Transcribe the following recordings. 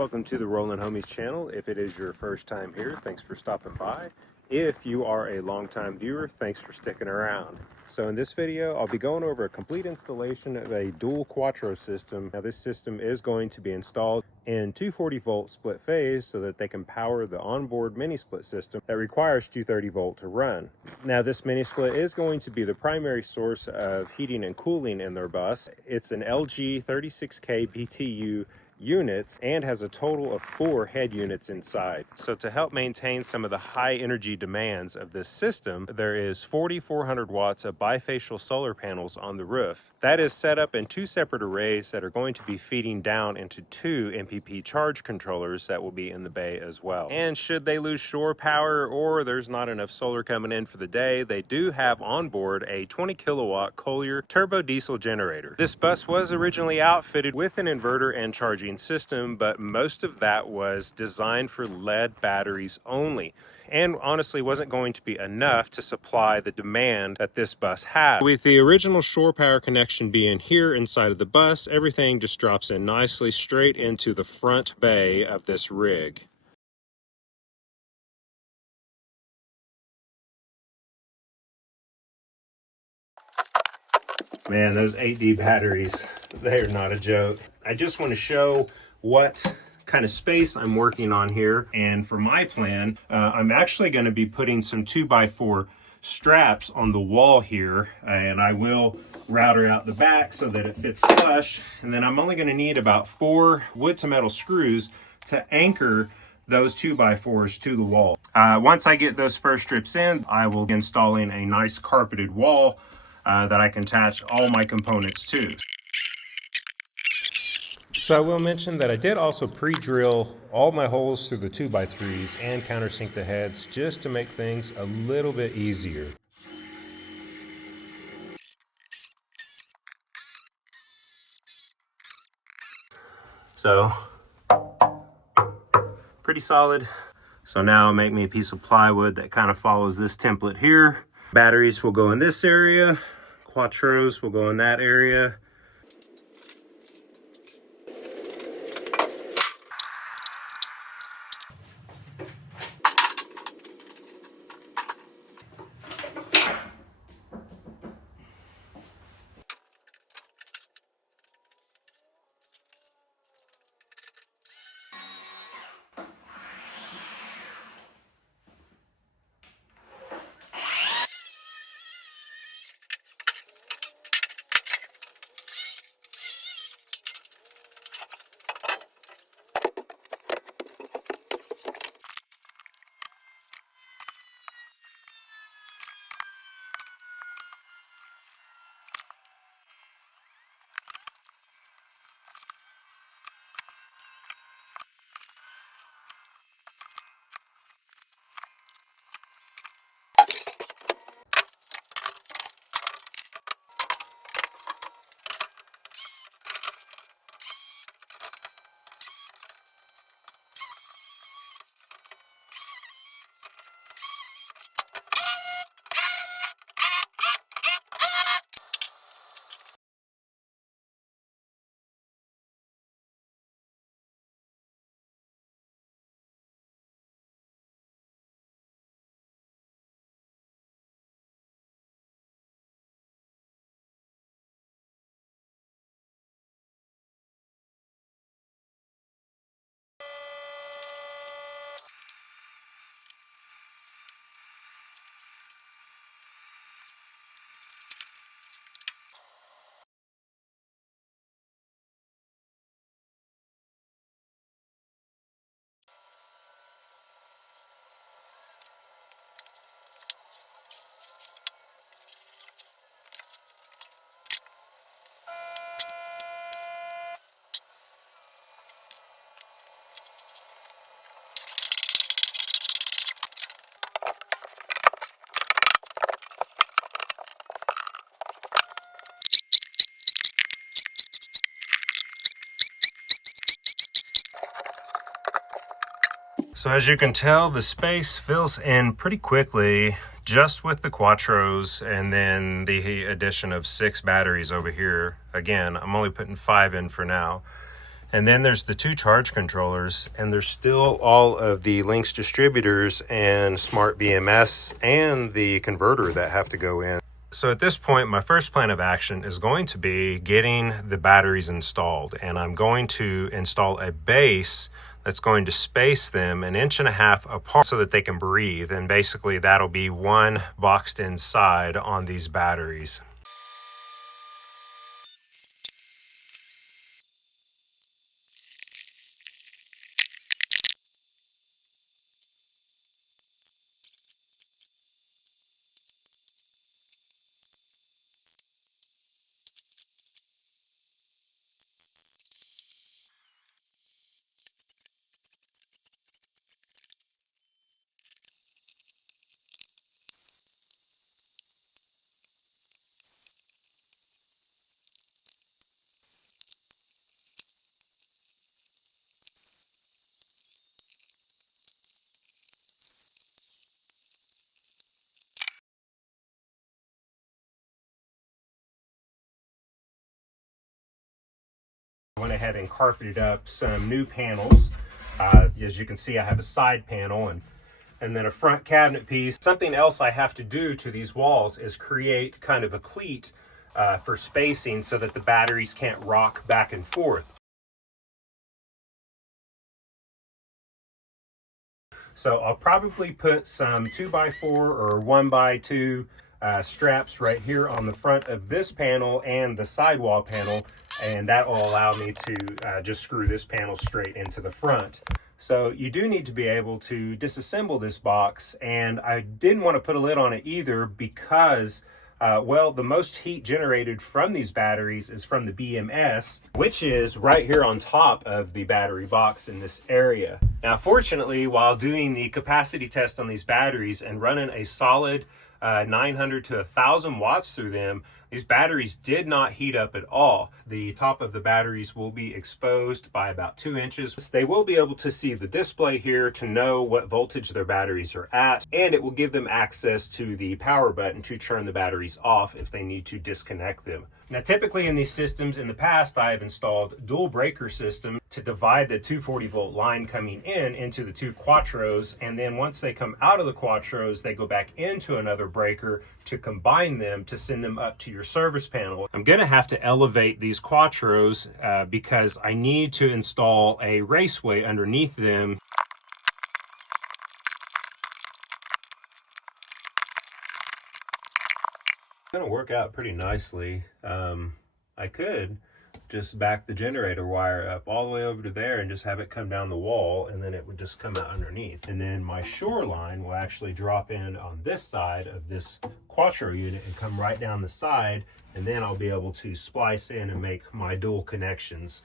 Welcome to the Rollin' Homies channel. If it is your first time here, thanks for stopping by. If you are a longtime viewer, thanks for sticking around. So in this video, I'll be going over a complete installation of a dual Quattro system. Now this system is going to be installed in 240 volt split phase so that they can power the onboard mini split system that requires 230 volt to run. Now this mini split is going to be the primary source of heating and cooling in their bus. It's an LG 36K BTU units and has a total of 4 head units inside. So to help maintain some of the high energy demands of this system, there is 4,400 watts of bifacial solar panels on the roof. That is set up in 2 separate arrays that are going to be feeding down into 2 MPP charge controllers that will be in the bay as well. And should they lose shore power or there's not enough solar coming in for the day, they do have on board a 20 kilowatt Collier turbo diesel generator. This bus was originally outfitted with an inverter and charging system, but most of that was designed for lead batteries only, and honestly wasn't going to be enough to supply the demand that this bus had. With the original shore power connection being here inside of the bus, everything just drops in nicely straight into the front bay of this rig. Man, those 8D batteries, they're not a joke. I just want to show what kind of space I'm working on here. And for my plan, I'm actually going to be putting some 2x4 straps on the wall here, and I will router out the back so that it fits flush. And then I'm only going to need about 4 wood to metal screws to anchor those 2x4s to the wall. Once I get those first strips in, I will be installing a nice carpeted wall that I can attach all my components to. So I will mention that I did also pre-drill all my holes through the 2x3s and countersink the heads just to make things a little bit easier. So, pretty solid. So now make me a piece of plywood that kind of follows this template here. Batteries will go in this area. Quattros will go in that area. So as you can tell, the space fills in pretty quickly just with the Quattros and then the addition of 6 batteries over here. Again, I'm only putting 5 in for now. And then there's the 2 charge controllers, and there's still all of the Lynx distributors and smart BMS and the converter that have to go in. So at this point, my first plan of action is going to be getting the batteries installed, and I'm going to install a base that's going to space them 1.5 inches apart so that they can breathe. And basically that'll be one boxed inside on these batteries. I went ahead and carpeted up some new panels. As you can see, I have a side panel and then a front cabinet piece. Something else I have to do to these walls is create kind of a cleat for spacing so that the batteries can't rock back and forth. So I'll probably put some 2x4 or 1x2 straps right here on the front of this panel and the sidewall panel, and that will allow me to just screw this panel straight into the front. So you do need to be able to disassemble this box, and I didn't want to put a lid on it either because well, the most heat generated from these batteries is from the BMS, which is right here on top of the battery box in this area. Now, fortunately, while doing the capacity test on these batteries and running a solid 900 to 1,000 watts through them, these batteries did not heat up at all. The top of the batteries will be exposed by about 2 inches. They will be able to see the display here to know what voltage their batteries are at, and it will give them access to the power button to turn the batteries off if they need to disconnect them. Now, typically in these systems in the past, I have installed dual breaker systems to divide the 240 volt line coming in into the 2 Quattros, and then once they come out of the Quattros, they go back into another breaker to combine them to send them up to your service panel. I'm going to have to elevate these Quattros because I need to install a raceway underneath them. It's going to work out pretty nicely. I could just back the generator wire up all the way over to there and just have it come down the wall, and then it would just come out underneath. And then my shoreline will actually drop in on this side of this Quattro unit and come right down the side, and then I'll be able to splice in and make my dual connections.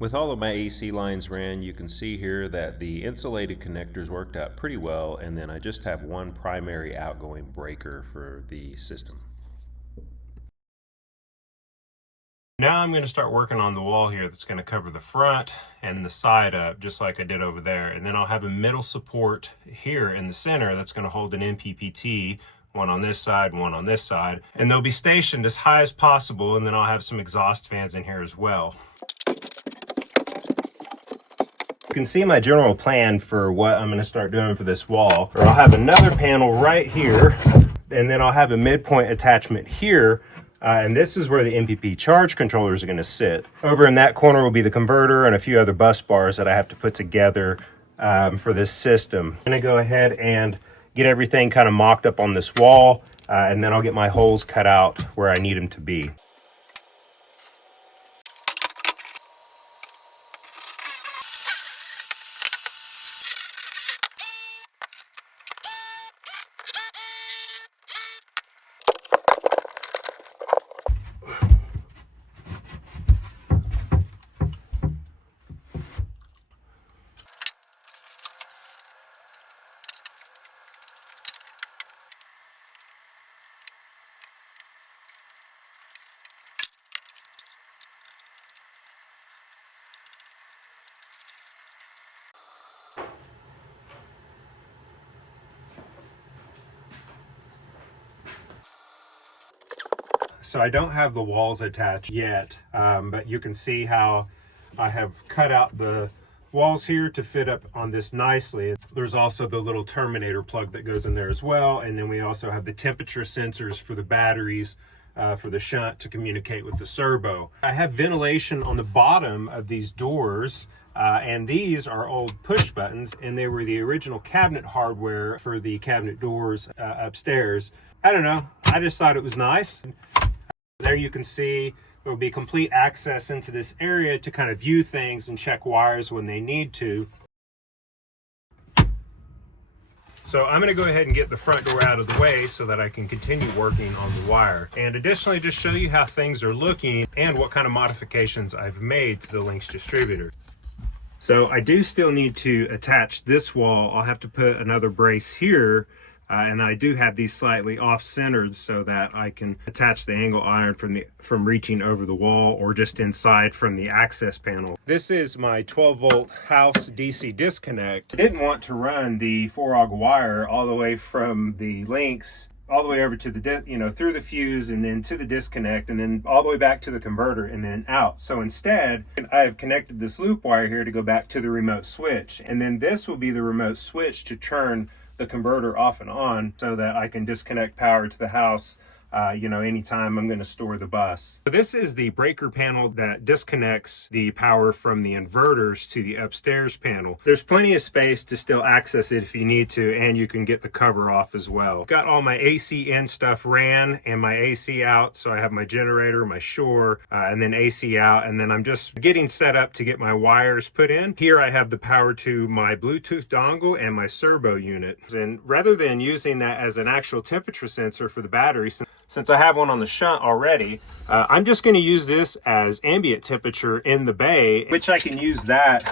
With all of my AC lines ran, you can see here that the insulated connectors worked out pretty well, and then I just have one primary outgoing breaker for the system. Now I'm going to start working on the wall here that's going to cover the front and the side up, just like I did over there. And then I'll have a middle support here in the center that's going to hold an mppt, one on this side, one on this side. And they'll be stationed as high as possible, and then I'll have some exhaust fans in here as well. You can see my general plan for what I'm going to start doing for this wall. Or I'll have another panel right here, and then I'll have a midpoint attachment here. And this is where the MPP charge controllers are going to sit. Over in that corner will be the converter and a few other bus bars that I have to put together for this system. I'm going to go ahead and get everything kind of mocked up on this wall, and then I'll get my holes cut out where I need them to be. So I don't have the walls attached yet, but you can see how I have cut out the walls here to fit up on this nicely. There's also the little terminator plug that goes in there as well. And then we also have the temperature sensors for the batteries for the shunt to communicate with the servo. I have ventilation on the bottom of these doors. And these are old push buttons, and they were the original cabinet hardware for the cabinet doors upstairs. I don't know, I just thought it was nice. There you can see there will be complete access into this area to kind of view things and check wires when they need to. So I'm going to go ahead and get the front door out of the way so that I can continue working on the wire. And additionally, just show you how things are looking and what kind of modifications I've made to the Lynx distributor. So I do still need to attach this wall. I'll have to put another brace here. And I do have these slightly off-centered so that I can attach the angle iron from reaching over the wall or just inside from the access panel. This is my 12-volt house DC disconnect. I didn't want to run the 4-auger wire all the way from the Lynx all the way over to the, through the fuse and then to the disconnect and then all the way back to the converter and then out. So instead, I've connected this loop wire here to go back to the remote switch. And then this will be the remote switch to turn the converter off and on so that I can disconnect power to the house anytime I'm going to store the bus. So this is the breaker panel that disconnects the power from the inverters to the upstairs panel. There's plenty of space to still access it if you need to, and you can get the cover off as well. Got all my AC in stuff ran and my AC out, so I have my generator, my shore, and then AC out, and then I'm just getting set up to get my wires put in. Here I have the power to my Bluetooth dongle and my servo unit. And rather than using that as an actual temperature sensor for the battery, since I have one on the shunt already, I'm just going to use this as ambient temperature in the bay, which I can use that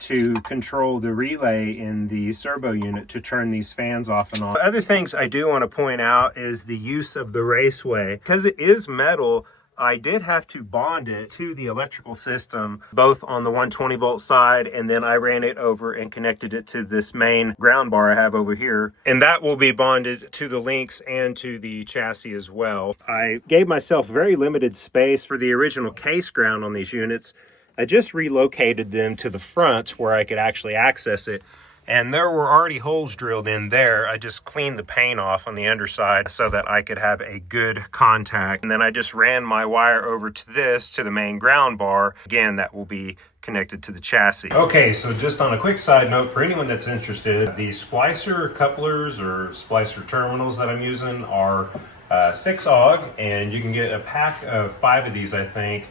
to control the relay in the servo unit to turn these fans off and on. Other things I do want to point out is the use of the raceway. Because it is metal, I did have to bond it to the electrical system, both on the 120 volt side, and then I ran it over and connected it to this main ground bar I have over here. And that will be bonded to the Lynx and to the chassis as well. I gave myself very limited space for the original case ground on these units. I just relocated them to the front where I could actually access it. And there were already holes drilled in there. I just cleaned the paint off on the underside so that I could have a good contact. And then I just ran my wire over to the main ground bar. Again, that will be connected to the chassis. Okay, so just on a quick side note, for anyone that's interested, the Splicer couplers or Splicer terminals that I'm using are 6-AUG, and you can get a pack of 5 of these, I think,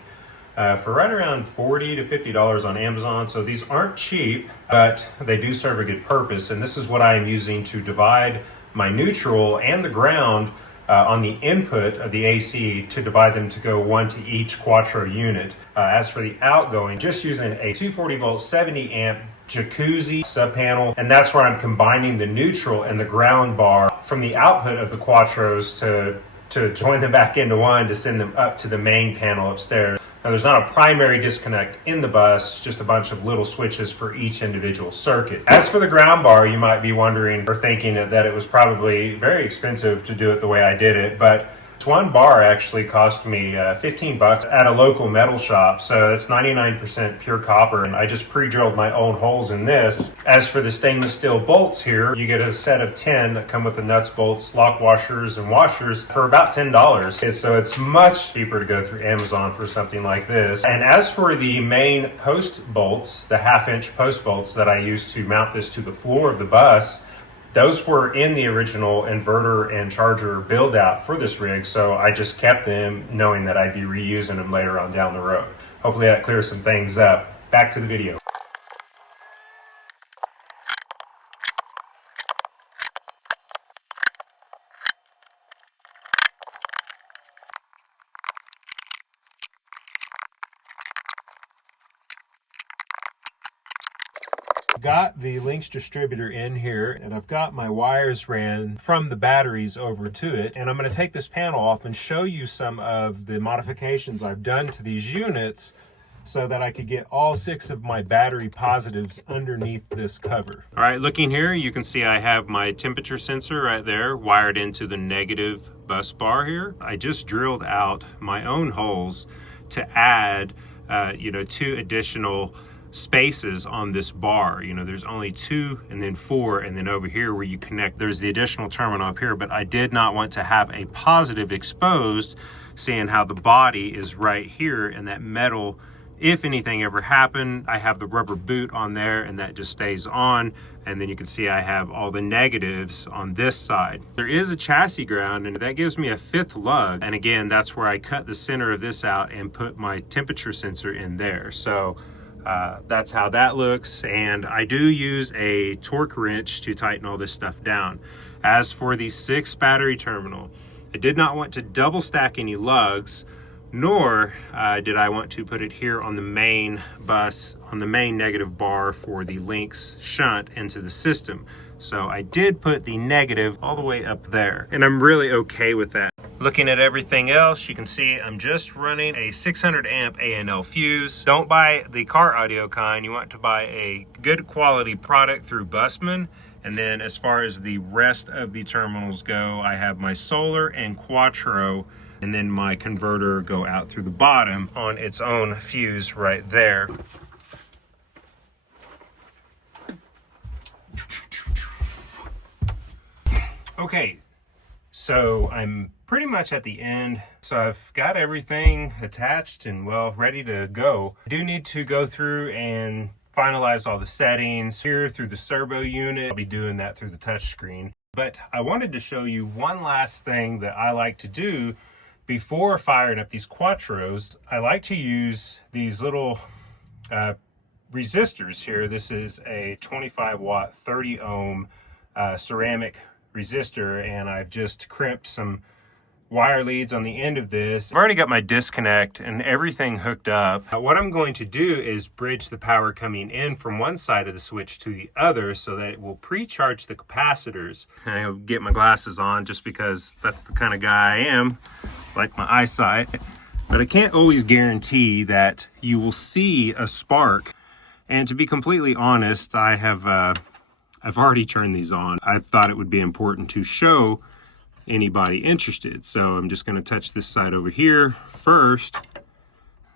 for right around $40 to $50 on Amazon. So these aren't cheap, but they do serve a good purpose. And this is what I am using to divide my neutral and the ground on the input of the AC to divide them to go one to each Quattro unit. As for the outgoing, just using a 240 volt 70 amp jacuzzi sub panel, and that's where I'm combining the neutral and the ground bar from the output of the Quattros to to join them back into one to send them up to the main panel upstairs. Now there's not a primary disconnect in the bus, it's just a bunch of little switches for each individual circuit. As for the ground bar, you might be wondering or thinking that it was probably very expensive to do it the way I did it, but one bar actually cost me 15 bucks at a local metal shop, so it's 99% pure copper, and I just pre-drilled my own holes in this. As for the stainless steel bolts here, you get a set of 10 that come with the nuts, bolts, lock washers, and washers for about $10. So it's much cheaper to go through Amazon for something like this. And as for the main post bolts, the 1/2-inch post bolts that I used to mount this to the floor of the bus, those were in the original inverter and charger build out for this rig, so I just kept them knowing that I'd be reusing them later on down the road. Hopefully that clears some things up. Back to the video. Got the Lynx distributor in here, and I've got my wires ran from the batteries over to it, and I'm going to take this panel off and show you some of the modifications I've done to these units so that I could get all 6 of my battery positives underneath this cover. All right, looking here, you can see I have my temperature sensor right there wired into the negative bus bar here. I just drilled out my own holes to add 2 additional spaces on this bar. There's only 2 and then 4, and then over here where you connect, there's the additional terminal up here, but I did not want to have a positive exposed, seeing how the body is right here, and that metal, if anything ever happened, I have the rubber boot on there and that just stays on, and then you can see I have all the negatives on this side. There is a chassis ground, and that gives me a 5th lug, and again, that's where I cut the center of this out and put my temperature sensor in there. So that's how that looks, and I do use a torque wrench to tighten all this stuff down. As for the 6th battery terminal, I did not want to double stack any lugs, nor did I want to put it here on the main bus, on the main negative bar for the Lynx shunt into the system. So I did put the negative all the way up there, and I'm really okay with that. Looking at everything else, you can see I'm just running a 600 amp A&L fuse. Don't buy the car audio kind. You want to buy a good quality product through Busman. And then as far as the rest of the terminals go, I have my solar and Quattro, and then my converter go out through the bottom on its own fuse right there. Okay, so I'm pretty much at the end. So I've got everything attached and well ready to go. I do need to go through and finalize all the settings here through the servo unit. I'll be doing that through the touchscreen. But I wanted to show you one last thing that I like to do before firing up these Quattros. I like to use these little resistors here. This is a 25 watt 30 ohm ceramic resistor, and I've just crimped some wire leads on the end of this. I've already got my disconnect and everything hooked up. What I'm going to do is bridge the power coming in from one side of the switch to the other so that it will pre-charge the capacitors. I'll get my glasses on just because that's the kind of guy I am, like my eyesight. But I can't always guarantee that you will see a spark. And to be completely honest, I've already turned these on. I thought it would be important to show anybody interested. So I'm just going to touch this side over here first.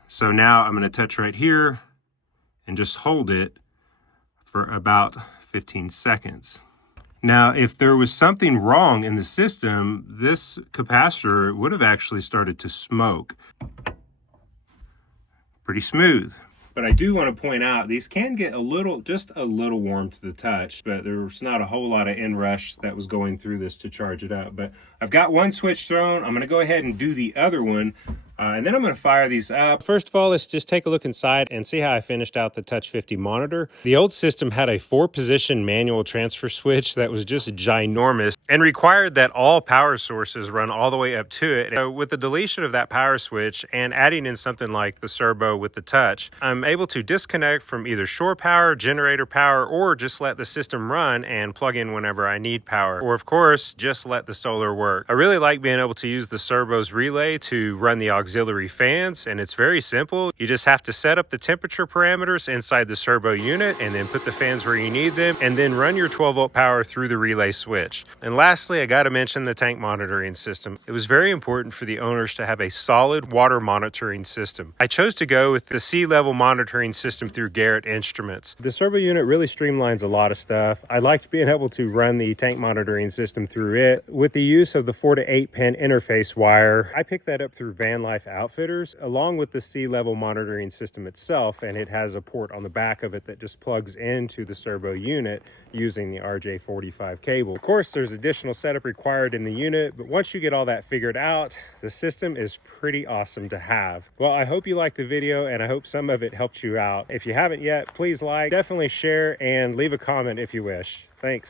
So now I'm going to touch right here and just hold it for about 15 seconds. Now, if there was something wrong in the system, this capacitor would have actually started to smoke. Pretty smooth. But I do want to point out, these can get just a little warm to the touch, but there's not a whole lot of inrush that was going through this to charge it up. But I've got one switch thrown. I'm going to go ahead and do the other one. And then I'm going to fire these up. First of all, let's just take a look inside and see how I finished out the Touch 50 monitor. The old system had a 4-position manual transfer switch that was just ginormous and required that all power sources run all the way up to it. So with the deletion of that power switch and adding in something like the servo with the touch, I'm able to disconnect from either shore power, generator power, or just let the system run and plug in whenever I need power. Or of course, just let the solar work. I really like being able to use the servo's relay to run the auxiliary fans, and it's very simple. You just have to set up the temperature parameters inside the servo unit and then put the fans where you need them and then run your 12-volt power through the relay switch. And lastly, I got to mention the tank monitoring system. It was very important for the owners to have a solid water monitoring system. I chose to go with the sea level monitoring system through Garrett Instruments. The servo unit really streamlines a lot of stuff. I liked being able to run the tank monitoring system through it with the use of the 4 to 8 pin interface wire. I picked that up through Van Life Outfitters along with the sea level monitoring system itself, and it has a port on the back of it that just plugs into the servo unit using the RJ45 cable. Of course, there's additional setup required in the unit, but once you get all that figured out, the system is pretty awesome to have. Well, I hope you liked the video and I hope some of it helped you out. If you haven't yet, please like, definitely share, and leave a comment if you wish. Thanks.